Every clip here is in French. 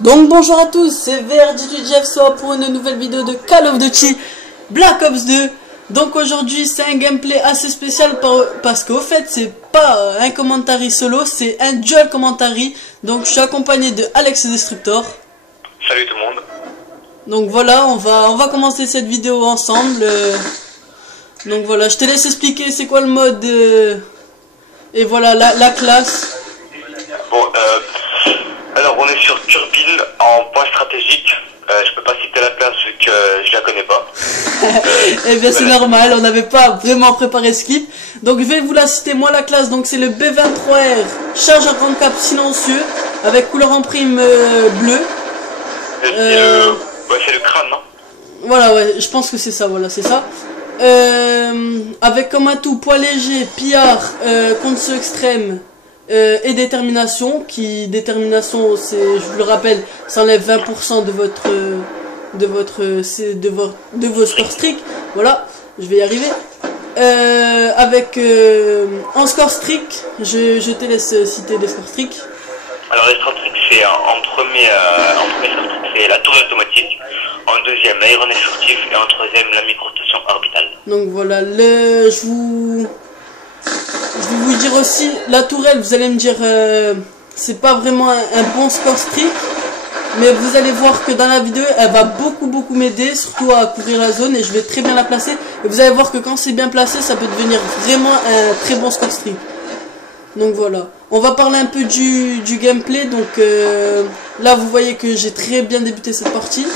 Donc bonjour à tous, c'est VRDJFSO pour une nouvelle vidéo de Call of Duty Black Ops 2. Donc aujourd'hui c'est un gameplay assez spécial parce qu'au fait c'est pas un commentary solo, c'est un dual commentary. Donc je suis accompagné de Alex Destructor. Salut tout le monde. Donc voilà, on va commencer cette vidéo ensemble. Donc voilà, je te laisse expliquer c'est quoi le mode et voilà la classe. Bon, alors on est sur Turbine en point stratégique. Je peux pas citer la classe vu que je la connais pas. Eh bien c'est normal, on n'avait pas vraiment préparé ce clip. Donc je vais vous la citer moi la classe. Donc c'est le B23R, chargeur grand cap silencieux avec couleur en prime bleu. C'est le crâne, non? Voilà, ouais, je pense que c'est ça, voilà, c'est ça. Avec comme atout poids léger, pillard, contre extrême et détermination. Détermination, c'est, je vous le rappelle, ça enlève 20% de vos scores strict. Voilà, je vais y arriver. En score strict, je te laisse citer des scores stricts. Alors les scores stricts, c'est en premier score strict, c'est la tour automatique. En deuxième, l'aéronef furtif. Et en troisième, la micro-rotation orbitale. Donc voilà, je vais vous dire aussi, la tourelle, vous allez me dire, c'est pas vraiment un bon score strict. Mais vous allez voir que dans la vidéo, elle va beaucoup m'aider, surtout à couvrir la zone. Et je vais très bien la placer. Et vous allez voir que quand c'est bien placé, ça peut devenir vraiment un très bon score strict. Donc voilà, on va parler un peu du gameplay. Donc là, vous voyez que j'ai très bien débuté cette partie.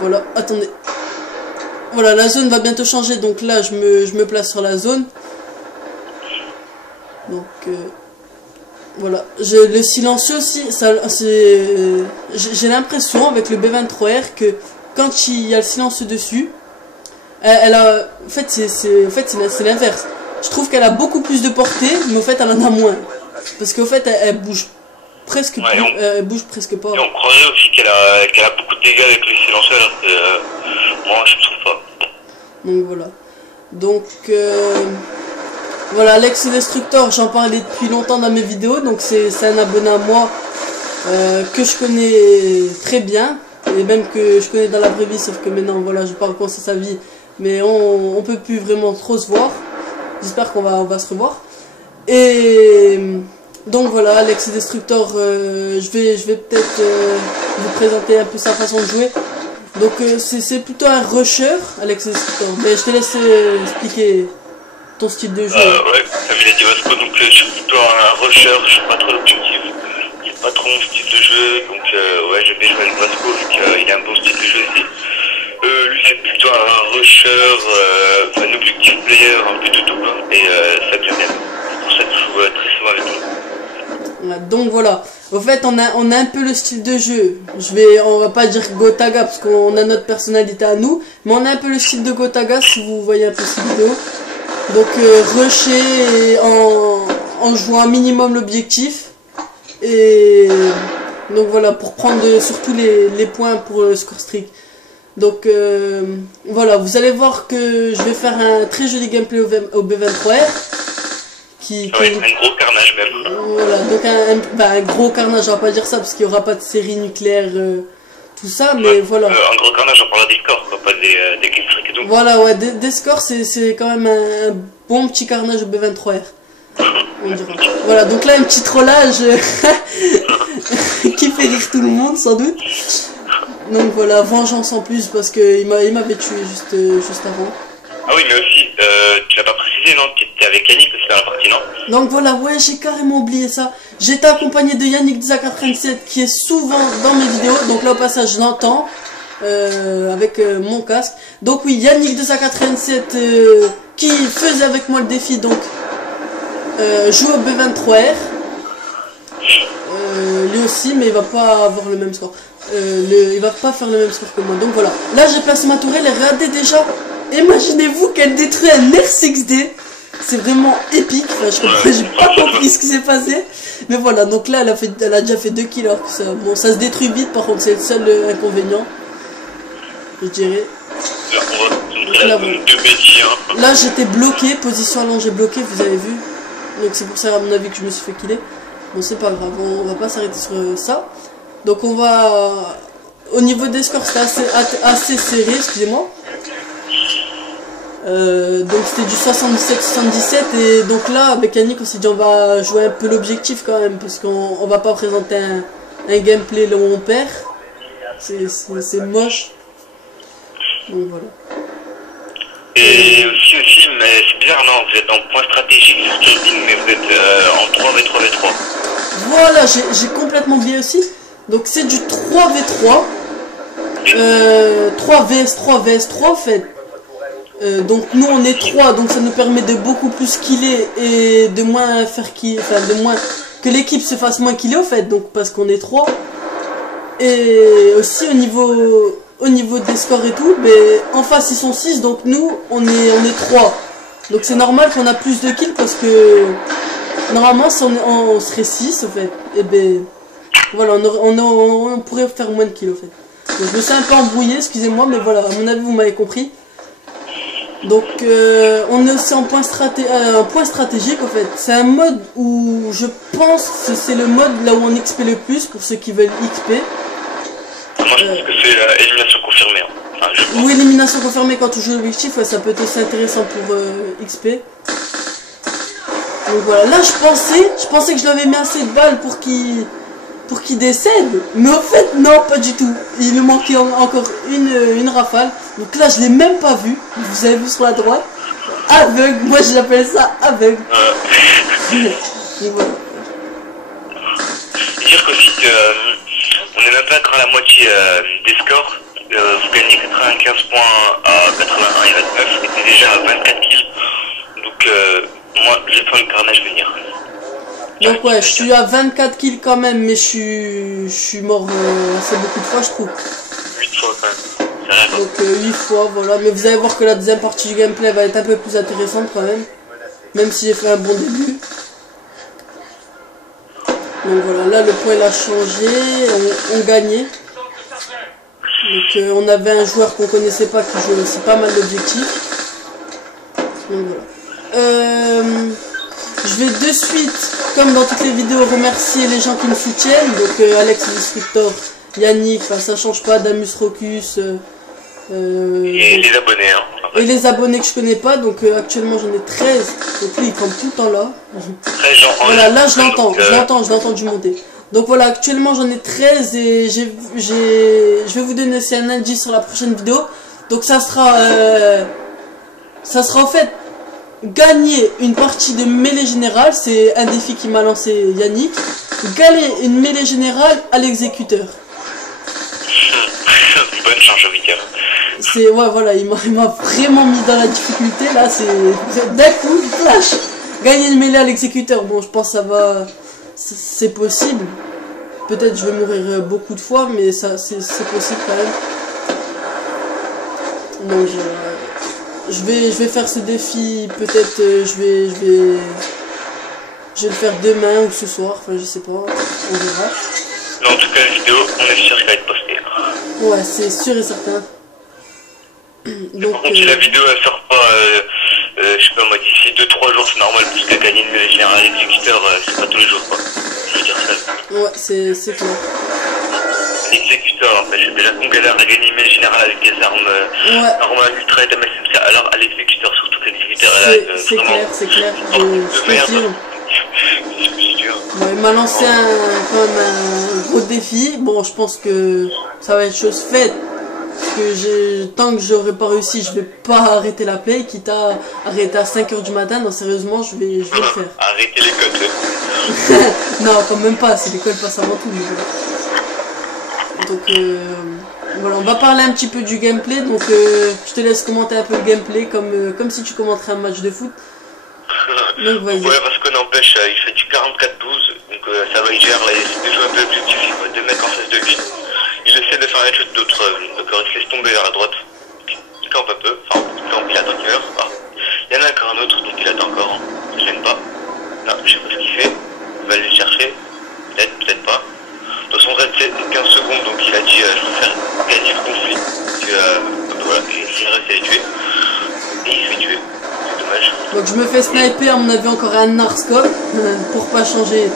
Voilà, attendez. Voilà, la zone va bientôt changer, donc là je me place sur la zone. Donc voilà, le silencieux aussi, j'ai l'impression avec le B23R que quand il y a le silencieux dessus, en fait c'est l'inverse. Je trouve qu'elle a beaucoup plus de portée, mais au fait elle en a moins. Parce qu'au fait elle bouge presque plus, elle bouge presque pas. Et on croirait aussi qu'elle a beaucoup de dégâts avec les silencieux, alors que moi je trouve pas. Donc voilà. Donc voilà, Alex Destructor, j'en parlais depuis longtemps dans mes vidéos. Donc c'est un abonné à moi que je connais très bien. Et même que je connais dans la vraie vie, sauf que maintenant voilà, je parle comme sa vie. Mais on peut plus vraiment trop se voir. J'espère qu'on va se revoir. Et donc voilà, Alex Destructor, je vais peut-être vous présenter un peu sa façon de jouer. Donc c'est plutôt un rusher, Alex Destructor. Mais je te laisse expliquer ton style de jeu. Ouais, comme il a dit Vasco, donc je suis plutôt un rusher, je sais pas trop l'objectif. C'est pas trop mon style de jeu, donc ouais, j'aime bien jouer avec Vasco vu qu'il a un bon style de jeu aussi. Lui c'est plutôt un rusher, un objectif player, un peu de tout, et ça me vient bien. C'est pour ça que je joue très souvent avec lui. Donc voilà, au fait on a un peu le style de jeu. On va pas dire Gotaga parce qu'on a notre personnalité à nous, mais on a un peu le style de Gotaga si vous voyez un peu cette vidéo. Donc rusher en jouant un minimum l'objectif. Et donc voilà, pour prendre surtout les points pour le score strict. Donc voilà, vous allez voir que je vais faire un très joli gameplay au B23R. Un gros carnage même. Voilà, donc un gros carnage, on va pas dire ça parce qu'il n'y aura pas de série nucléaire, tout ça, mais voilà. Un gros carnage, on parle des scores, quoi, pas des killstreaks et tout. Voilà, ouais, des scores, c'est quand même un bon petit carnage au B23R. On dira. Voilà, donc là un petit trollage qui fait rire tout le monde sans doute. Donc voilà, vengeance en plus parce qu'il m'avait tué juste avant. Ah oui, mais aussi, tu l'as pas précisé, non? Tu étais avec Yannick aussi dans la partie, non? Donc voilà, ouais, j'ai carrément oublié ça. J'étais accompagné de Yannick des AK-37 qui est souvent dans mes vidéos. Donc là au passage, je l'entends avec mon casque. Donc oui, Yannick des AK-37 qui faisait avec moi le défi, donc joue au B23R. Lui aussi, mais il va pas avoir le même score. Il va pas faire le même score que moi. Donc voilà, là j'ai placé ma tourelle et regardez déjà. Imaginez-vous qu'elle détruit un R6D. C'est vraiment épique. Enfin, j'ai pas compris ce qui s'est passé. Mais voilà, donc là elle a déjà fait 2 kills. Alors que ça se détruit vite, par contre c'est le seul inconvénient, je dirais. Là j'étais bloqué, position allongée bloquée, vous avez vu. Donc c'est pour ça à mon avis que je me suis fait killer. Bon, c'est pas grave, on va pas s'arrêter sur ça. Donc on va... Au niveau des scores, c'était assez serré, excusez-moi. Donc c'était du 77-77 et donc là avec Yannick on s'est dit on va jouer un peu l'objectif quand même parce qu'on va pas présenter un gameplay là où on perd. C'est moche. Donc voilà. Et aussi, mais c'est bizarre, non, vous êtes en point stratégique sur Skyping, mais vous êtes en 3v3v3. Voilà, j'ai complètement oublié aussi. Donc c'est du 3v3. 3vs3 en fait. Donc nous on est 3, donc ça nous permet de beaucoup plus killer et de moins faire de moins que l'équipe se fasse moins killer en fait, donc parce qu'on est 3. Et aussi au niveau des scores et tout, mais en face ils sont 6, donc nous on est 3. Donc c'est normal qu'on a plus de kills parce que normalement si on serait 6 en fait. Et ben voilà, on pourrait faire moins de kills en fait. Donc je me suis un peu embrouillé, excusez-moi, mais voilà, à mon avis vous m'avez compris. Donc on est aussi en point stratégique en fait. C'est un mode où je pense que c'est le mode là où on XP le plus pour ceux qui veulent XP. Moi je pense que c'est élimination confirmée. Hein. Enfin, ou élimination confirmée quand on joue l'objectif, ouais, ça peut être aussi intéressant pour XP. Donc voilà, là je pensais que je lui avais mis assez de balles pour qu'il décède, mais en fait non, pas du tout. Il lui manquait encore une rafale, donc là je l'ai même pas vu. Vous avez vu sur la droite, aveugle, moi j'appelle ça aveugle. Donc voilà. Dire qu'aussi on est même pas encore à la moitié des scores. Vous gagnez 95 points à 81 et 29, vous êtes déjà à 24 kills, donc moi je sens le carnage venir. Donc ouais, je suis à 24 kills quand même, mais je suis mort assez beaucoup de fois je trouve. 8 fois quand même. Donc 8 fois, voilà. Mais vous allez voir que la deuxième partie du gameplay va être un peu plus intéressante quand même. Même si j'ai fait un bon début. Donc voilà, là le point il a changé, on gagnait. Donc on avait un joueur qu'on connaissait pas qui jouait aussi pas mal d'objectifs. Donc voilà. Je vais de suite, comme dans toutes les vidéos, remercier les gens qui me soutiennent. Donc Alex Destructor, Yannick, enfin ça change pas, Damus Rocus. Et les abonnés, hein. Et les abonnés que je connais pas, donc actuellement j'en ai 13. Donc lui il campe tout le temps là. 13 gens. Voilà, là je l'entends du monter. Donc voilà, actuellement j'en ai 13 et je vais vous donner aussi un indice sur la prochaine vidéo. Donc ça sera en fait gagner une partie de mêlée générale, c'est un défi qui m'a lancé Yannick. Gagner une mêlée générale à l'exécuteur. Bonne chance, j'ai envie de dire. C'est, ouais, voilà, il m'a vraiment mis dans la difficulté, là, c'est d'un coup, flash. Gagner une mêlée à l'exécuteur, bon, je pense que ça va, c'est possible. Peut-être je vais mourir beaucoup de fois, mais ça, c'est possible quand même. Donc, je vais faire ce défi, peut-être je vais le faire demain ou ce soir, enfin je sais pas, on verra. Mais en tout cas la vidéo, on est sûr qu'elle va être postée. Ouais, c'est sûr et certain. Donc, par contre si la vidéo elle sort pas, je sais pas moi, d'ici 2-3 jours c'est normal, parce que gagner une générale exécuteur, c'est pas tous les jours quoi. Je veux dire ça. Ouais, c'est clair. L'exécuteur, en fait, j'ai déjà qu'on galère à gagner une générale avec des armes normales, ultra et MSMC, alors à l'exécuteur, surtout que l'exécuteur c'est clair, c'est clair, ouais, il m'a lancé quand même un gros défi. Bon, je pense que ça va être chose faite. Parce que tant que j'aurais pas réussi, je vais pas arrêter la play, quitte à arrêter à 5 h du matin. Non, sérieusement, je vais le faire. Arrêter l'école. Non, quand même pas, c'est l'école passe avant tout. Donc voilà, on va parler un petit peu du gameplay. Donc je te laisse commenter un peu le gameplay comme si tu commenterais un match de foot. Donc vas-y. Ouais, parce que n'empêche, il fait du 44-12, donc ça va, il gère, là, il essaie de jouer un peu objectif, il voit 2 mecs en face de lui. Il essaie de faire un shoot d'autres, d'accord, il se laisse tomber vers la droite. Il campe un peu, enfin, il attend qu'il meurt. Ah. Il y en a encore un autre, donc il attend encore, ça ne gêne pas. Non, je sais pas ce qu'il fait, il va aller le chercher, peut-être pas. De toute façon, il reste 15 secondes, donc il a dit, je vais faire gagner le conflit. Voilà, il reste à les tuer. Et il se fait tuer. Donc je me fais sniper, à mon avis encore un narscope pour pas changer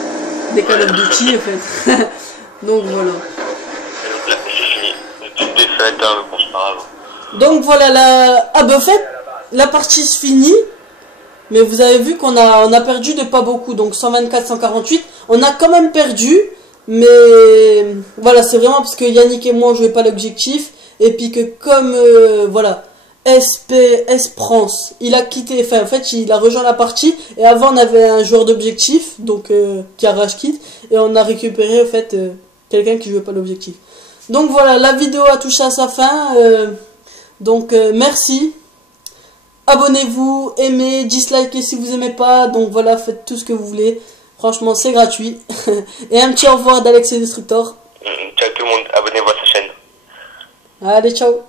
des Call of Duty en fait. Donc voilà. Et donc là, c'est fini. Une petite défaite, hein, bon, c'est pas grave. Donc voilà, ah bah en fait, la partie se finit. Mais vous avez vu qu'on a perdu de pas beaucoup. Donc 124-148. On a quand même perdu. Mais voilà, c'est vraiment parce que Yannick et moi on jouait pas l'objectif. Et puis que comme, voilà, SPS France, il a quitté, enfin en fait il a rejoint la partie. Et avant on avait un joueur d'objectif, donc qui a rage quit. Et on a récupéré en fait quelqu'un qui jouait pas l'objectif. Donc voilà, la vidéo a touché à sa fin. Donc merci. Abonnez-vous, aimez, dislikez si vous aimez pas. Donc voilà, faites tout ce que vous voulez. Franchement, c'est gratuit. Et un petit au revoir d'Alex et Destructor. Ciao tout le monde, abonnez-vous à sa chaîne. Allez, ciao.